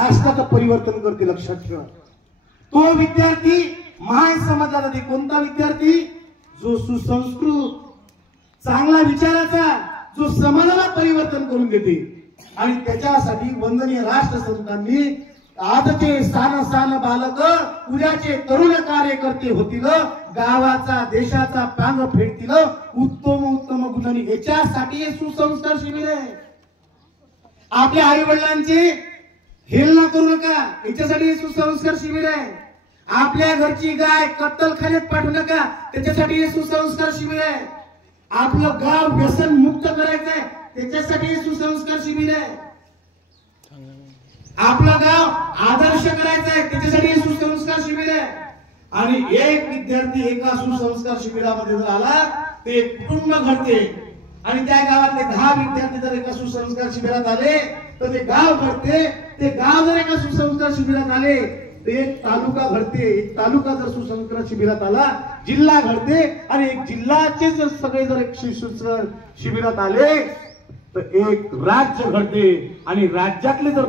राष्ट्राचं परिवर्तन करते, लक्षात ठेवा. तो विद्यार्थी महान समजला जाते. कोणता विद्यार्थी? जो सुसंस्कृत, चांगला विचाराचा, जो समाजाला परिवर्तन करून देते. आणि त्याच्यासाठी वंदनीय राष्ट्रसंतांनी आजचे सान सान बालक उद्याचे तरुण कार्यकर्ते होतील, गावाचा देशाचा पांग फेडतील, उत्तम उत्तम गुणांनी. याच्यासाठी सुसंस्कार शिबिर आहे. आपल्या आई वडिलांची हेलना करू नका, याच्यासाठी सुसंस्कार शिबिर आहे. आपल्या घरची गाय कत्तलखान्यात पाठवू नका, त्याच्यासाठी सुसंस्कार शिबिर आहे. आपलं गाव व्यसन मुक्त करायचंय, त्याच्यासाठी सुसंस्कार शिबिर आहे. आपलं गाव आदर्श करायचंय, त्याच्यासाठी सुसंस्कार शिबिर आहे. आणि एक विद्यार्थी एका सुसंस्कार शिबिरामध्ये जर आला ते एक कुटुंब घडते. आणि त्या गावातले 10 विद्यार्थी जर एका सुसंस्कार शिबिरात आले तर ते गाव घडते. ते गाव जर एका सुसंस्कार शिबिरात आले तर एक तालुका घडते. एक तालुका जर सुसंस्कार शिबिरात आला जिल्हा घडते. आणि एक जिल्ह्याचे जर सगळे जर एक सुसंस्कार शिबिरात आले तर एक राज्य घडते. आणि राज्यातले जर